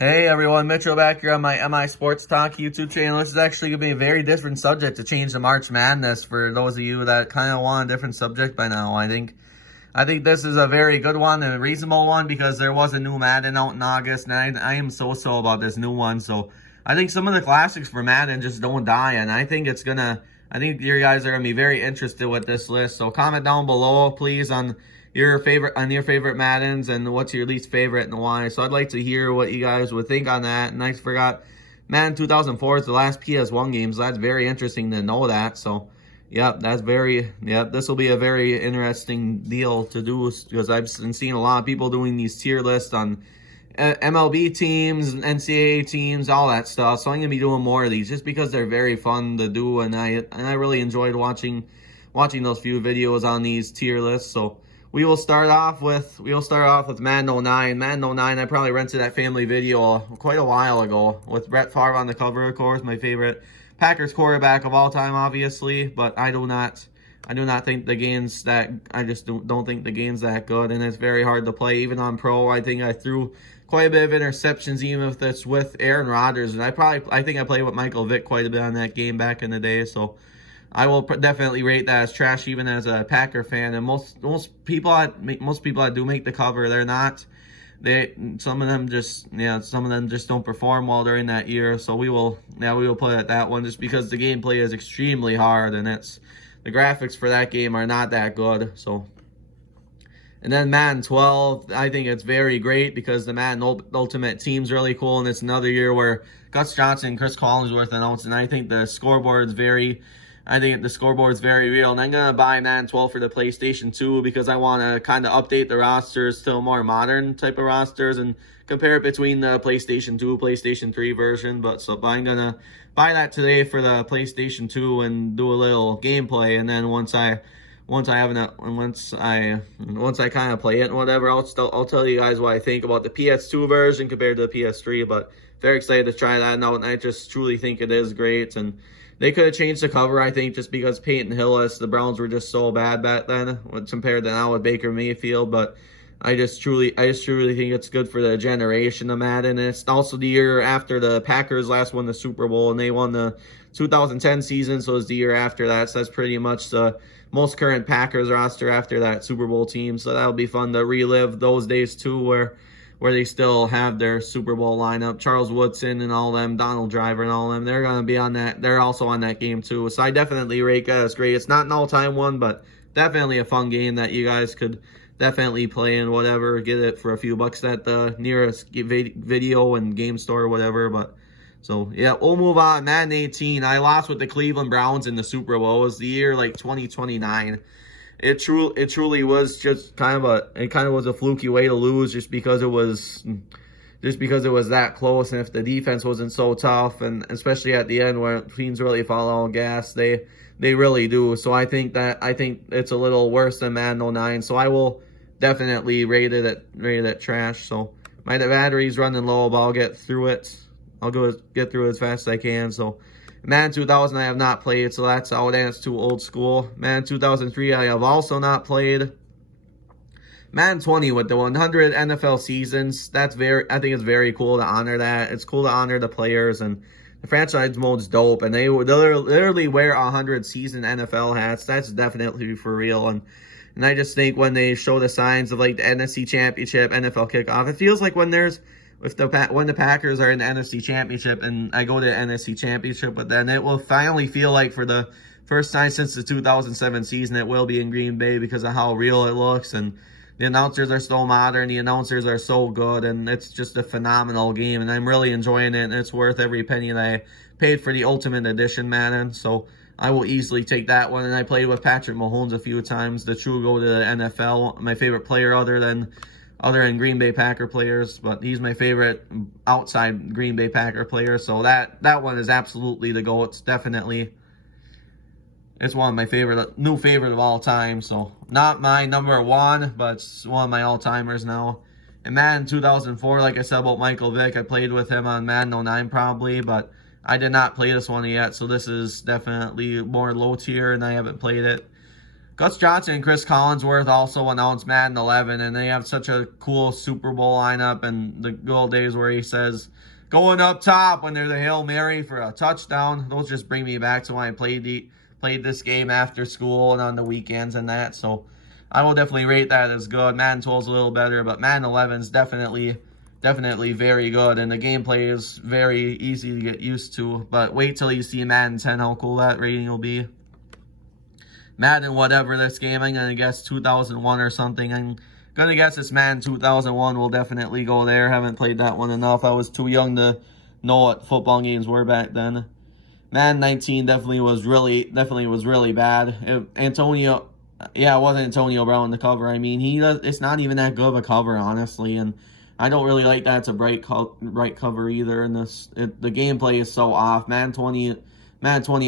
Hey everyone, Mitchell back here on my MI Sports Talk YouTube channel. This is actually going to be a very different subject to change the March Madness for those of you that kind of want a different subject by now. I think this is a very good one and a reasonable one because there was a new Madden out in August, and I am so about this new one. So I think some of the classics for Madden just don't die, and I think you guys are going to be very interested with this list. So comment down below, please, on your favorite Maddens and what's your least favorite and why. So I'd like to hear what you guys would think on that. And I forgot, Madden 2004 is the last PS1 game, so that's very interesting to know that. So yep, this will be a very interesting deal to do because I've been seeing a lot of people doing these tier lists on MLB teams, NCAA teams, all that stuff. So I'm gonna be doing more of these just because they're very fun to do, and I really enjoyed watching those few videos on these tier lists. So we will start off with Madden 09. Madden 09, I probably rented that family video quite a while ago with Brett Favre on the cover, of course, my favorite Packers quarterback of all time, obviously. But I do not think the game's that. I just don't think the game's that good, and it's very hard to play even on pro. I think I threw quite a bit of interceptions, even if it's with Aaron Rodgers, and I think I played with Michael Vick quite a bit on that game back in the day. So I will definitely rate that as trash, even as a Packer fan. And most people that do make the cover, some of them just don't perform well during that year. So we will put it at that one, just because the gameplay is extremely hard and the graphics for that game are not that good. So, and then Madden 12, I think it's very great because the Madden Ultimate Team's really cool, and it's another year where Gus Johnson and Chris Collinsworth announced, and I think the scoreboard's very real. And I'm going to buy Madden 12 for the PlayStation 2 because I want to kind of update the rosters to a more modern type of rosters and compare it between the PlayStation 2, PlayStation 3 version. But I'm going to buy that today for the PlayStation 2 and do a little gameplay. And then once I kind of play it and whatever, I'll tell you guys what I think about the PS2 version compared to the PS3. But very excited to try that out, and I just truly think it is great. And they could have changed the cover, I think, just because Peyton Hillis, the Browns were just so bad back then compared to now with Baker Mayfield. But I just truly think it's good for the generation of Madden. And it's also the year after the Packers last won the Super Bowl, and they won the 2010 season, so it's the year after that. So that's pretty much the most current Packers roster after that Super Bowl team. So that'll be fun to relive those days too, where they still have their Super Bowl lineup. Charles Woodson and all them, Donald Driver and all them, they're going to be on that. They're also on that game too. So I definitely rate that as great. It's not an all-time one, but definitely a fun game that you guys could definitely play and whatever. Get it for a few bucks at the nearest video and game store or whatever. But so yeah, we'll move on. Madden 18. I lost with the Cleveland Browns in the Super Bowl. It was the year like 2029. It truly was just kind of was a fluky way to lose just because it was that close, and if the defense wasn't so tough, and especially at the end where teams really fall on gas, they really do. So I think it's a little worse than Madden 09. So I will definitely rate it trash. So my battery's running low, but I'll get through it. I'll get through it as fast as I can. So Madden 2000 I have not played, so that's out, and it's too old school. Madden 2003 I have also not played. Madden 20 with the 100 NFL seasons, I think it's very cool to honor that. It's cool to honor the players, and the franchise mode's dope, and they literally wear 100 season NFL hats. That's definitely for real, and I just think when they show the signs of like the NFC Championship, NFL kickoff, it feels like when the Packers are in the NFC Championship and I go to the NFC Championship, but then it will finally feel like for the first time since the 2007 season, it will be in Green Bay because of how real it looks, and the announcers are so modern, the announcers are so good, and it's just a phenomenal game, and I'm really enjoying it, and it's worth every penny that I paid for the Ultimate Edition Madden. So I will easily take that one, and I played with Patrick Mahomes a few times, the true go to the NFL, my favorite player other than Green Bay Packer players, but he's my favorite outside Green Bay Packer player. So that one is absolutely the GOAT. It's one of my new favorite of all time. So not my number one, but it's one of my all-timers now. And Madden 2004, like I said about Michael Vick, I played with him on Madden 09 probably, but I did not play this one yet. So this is definitely more low tier, and I haven't played it. Gus Johnson and Chris Collinsworth also announced Madden 11, and they have such a cool Super Bowl lineup, and the good old days where he says, going up top when they're the Hail Mary for a touchdown. Those just bring me back to when I played this game after school and on the weekends and that. So I will definitely rate that as good. Madden 12 is a little better, but Madden 11 is definitely very good, and the gameplay is very easy to get used to. But wait till you see Madden 10, how cool that rating will be. Madden whatever this game, I'm going to guess 2001 or something. I'm going to guess this Madden 2001 will definitely go there. Haven't played that one enough. I was too young to know what football games were back then. Madden 19 definitely was really bad. It wasn't Antonio Brown in the cover. I mean, it's not even that good of a cover, honestly, and I don't really like that it's a bright cover either. And the gameplay is so off. Madden 20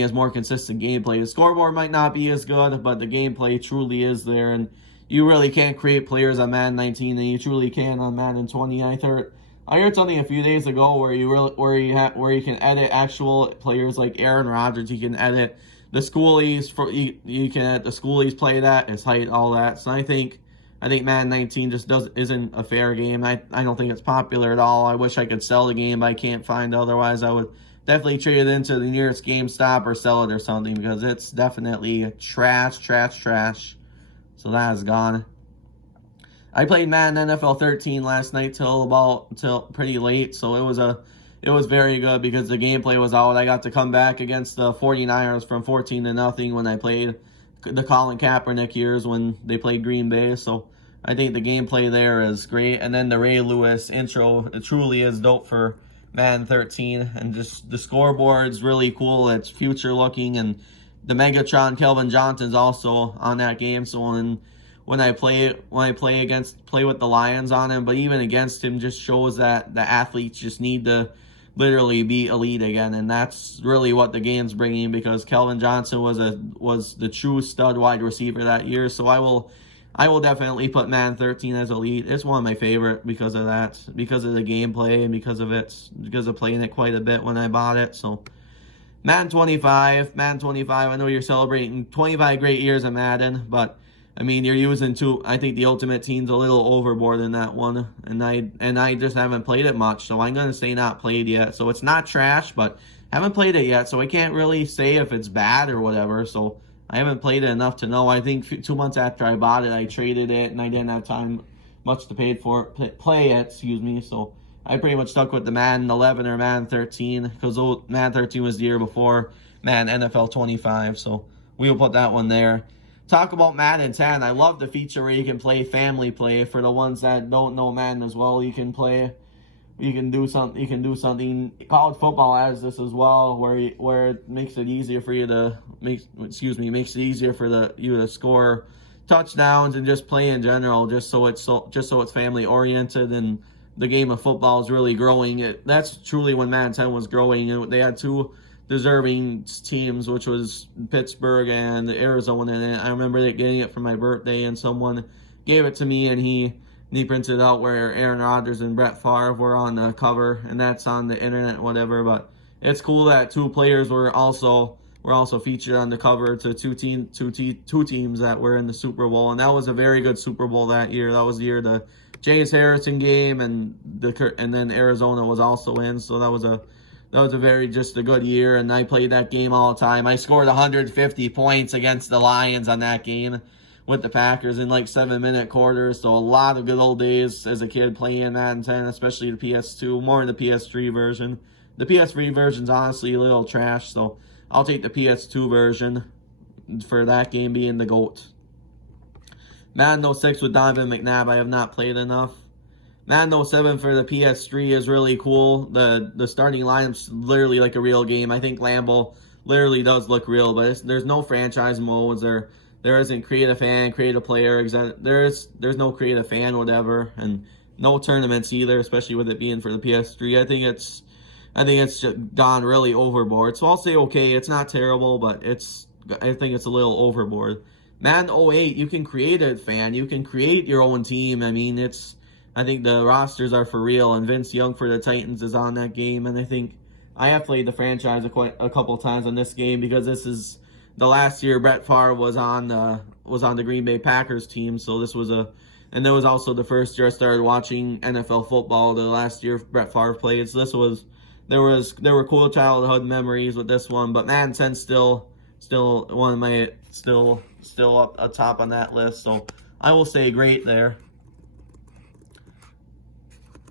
has more consistent gameplay. The scoreboard might not be as good, but the gameplay truly is there, and you really can't create players on Madden 19, and you truly can on Madden 20. I heard something a few days ago where you can edit actual players like Aaron Rodgers. You can edit the schoolies you can edit the schoolies play that, his height, all that. So I think Madden 19 just isn't a fair game. I don't think it's popular at all. I wish I could sell the game, but I can't find it. Otherwise, I would definitely trade it into the nearest GameStop or sell it or something, because it's definitely trash. So that is gone. I played Madden NFL 13 last night till pretty late, so it was very good because the gameplay was out. I got to come back against the 49ers from 14-0 when I played the Colin Kaepernick years when they played Green Bay. So I think the gameplay there is great. And then the Ray Lewis intro, it truly is dope for Madden 13. And just the scoreboard's really cool. It's future looking, and the Megatron Kelvin Johnson's also on that game. So when I play with the Lions on him, but even against him, just shows that the athletes just need to literally be elite again, and that's really what the game's bringing, because Kelvin Johnson was the true stud wide receiver that year. So I will definitely put Madden 13 as elite. It's one of my favorite because of that, because of the gameplay, and because of playing it quite a bit when I bought it. So Madden 25, I know you're celebrating 25 great years of Madden, but I mean, you're using I think the Ultimate Team's a little overboard in that one, and I just haven't played it much, so I'm gonna say not played yet. So it's not trash, but haven't played it yet, so I can't really say if it's bad or whatever. So I haven't played it enough to know. I think 2 months after I bought it, I traded it, and I didn't have time much to play it. So I pretty much stuck with the Madden 11 or Madden 13, because Madden 13 was the year before Madden NFL 25. So we'll put that one there. Talk about Madden 10. I love the feature where you can play family play. For the ones that don't know Madden as well, you can do something. College football has this as well, where it makes it easier for you to score touchdowns and just play in general, just so it's family oriented, and the game of football is really growing. That's truly when Madden 10 was growing. They had two deserving teams, which was Pittsburgh and Arizona. And I remember getting it for my birthday, and someone gave it to me, and he printed it out where Aaron Rodgers and Brett Favre were on the cover, and that's on the internet, whatever. But it's cool that two players were also featured on the cover to two teams that were in the Super Bowl, and that was a very good Super Bowl that year. That was the year the James Harrison game, and then Arizona was also in, so that was a very just a good year, and I played that game all the time. I scored 150 points against the Lions on that game with the Packers in like 7-minute quarters. So a lot of good old days as a kid playing Madden 10, especially the PS2, more in the PS3 version. The PS3 version's honestly a little trash, so I'll take the PS2 version for that game being the GOAT. Madden 06 with Donovan McNabb, I have not played enough. Madden 07 for the PS3 is really cool. The starting lineup's literally like a real game. I think Lambeau literally does look real, but there's no franchise modes. There isn't create a fan, create a player. There's no create a fan, whatever, and no tournaments either, especially with it being for the PS3. I think it's just gone really overboard. So I'll say okay. It's not terrible, but I think it's a little overboard. Madden 08, you can create a fan. You can create your own team. I mean, I think the rosters are for real, and Vince Young for the Titans is on that game, and I think I have played the franchise a couple of times on this game, because this is the last year Brett Favre was on was on the Green Bay Packers team. So this was and that was also the first year I started watching NFL football. The last year Brett Favre played. So there were cool childhood memories with this one. But Madden 10 still one of my still up top on that list. So I will say great there.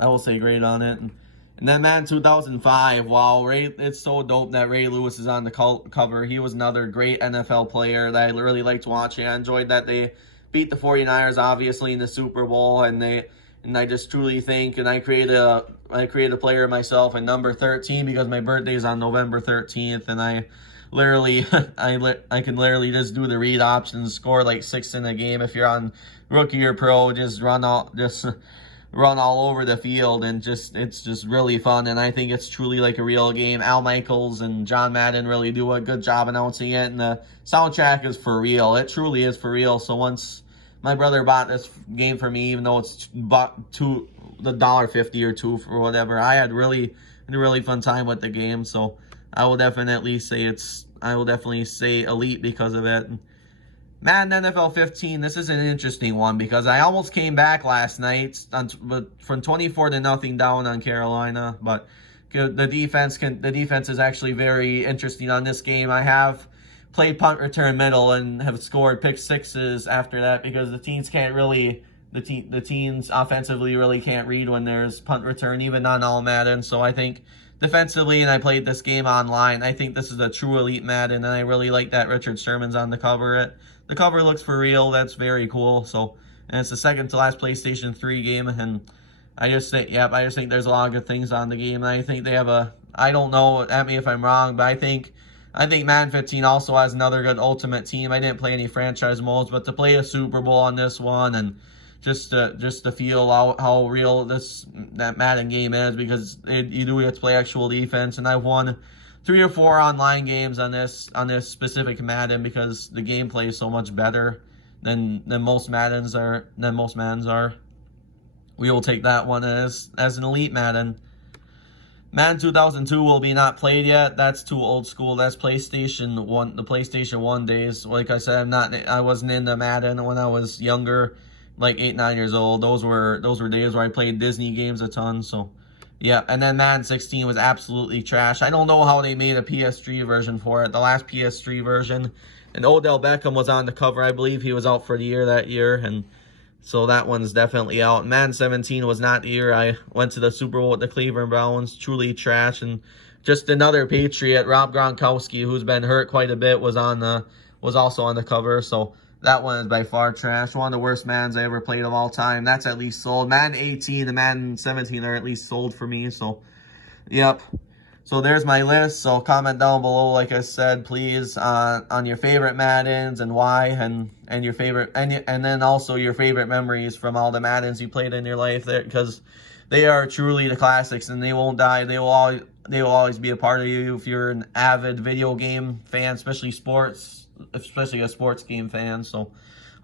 I will say great on it. And then Madden 2005, wow, it's so dope that Ray Lewis is on the cover. He was another great NFL player that I really liked watching. I enjoyed that they beat the 49ers, obviously, in the Super Bowl, and I just truly think, and I created a player myself in number 13 because my birthday is on November 13th, and I literally, I can literally just do the read options, score like 6 in a game. If you're on rookie or pro, just run all over the field, and it's just really fun, and I think it's truly like a real game. Al Michaels and John Madden really do a good job announcing it, and the soundtrack is for real. It truly is for real. So once my brother bought this game for me, even though it's bought the $1.50 or $2 for whatever, I had a really fun time with the game. So I will definitely say elite because of it. Madden NFL 15, this is an interesting one because I almost came back last night from 24-0 down on Carolina, but the defense is actually very interesting on this game. I have played punt return middle and have scored pick sixes after that because the teams offensively really can't read when there's punt return, even on all Madden. So I think defensively, and I played this game online, I think this is a true elite Madden, and I really like that Richard Sherman's on the cover. The cover looks for real. That's very cool. So, and it's the second to last PlayStation 3 game, and I just think there's a lot of good things on the game. And I think they have I don't know, at me if I'm wrong, but I think Madden 15 also has another good Ultimate Team. I didn't play any franchise modes, but to play a Super Bowl on this one, and just to feel how real that Madden game is, because you do get to play actual defense. And I've won 3 or 4 online games on this specific Madden because the gameplay is so much better than most Maddens are. We will take that one as an elite Madden. Madden 2002 will be not played yet. That's too old school. That's PlayStation 1, the PlayStation 1 days. Like I said, I wasn't into Madden when I was younger, like 8, 9 years old. Those were days where I played Disney games a ton. So yeah, and then Madden 16 was absolutely trash. I don't know how they made a PS3 version for it. The last PS3 version, and Odell Beckham was on the cover. I believe he was out for the year that year, and so that one's definitely out. Madden 17 was not the year I went to the Super Bowl with the Cleveland Browns. Truly trash, and just another Patriot, Rob Gronkowski, who's been hurt quite a bit, was also on the cover. So that one is by far trash. One of the worst Maddens I ever played of all time. That's at least sold. Madden 18 and Madden 17 are at least sold for me. So, yep. So there's my list. So comment down below, like I said, please, on your favorite Maddens and why, and your favorite, and then also your favorite memories from all the Maddens you played in your life, there, because they are truly the classics, and they won't die. They will always be a part of you if you're an avid video game fan, especially a sports game fan. So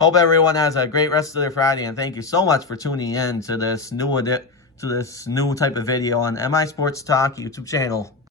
hope everyone has a great rest of their Friday, and thank you so much for tuning in to this new type of video on MI Sports Talk YouTube channel.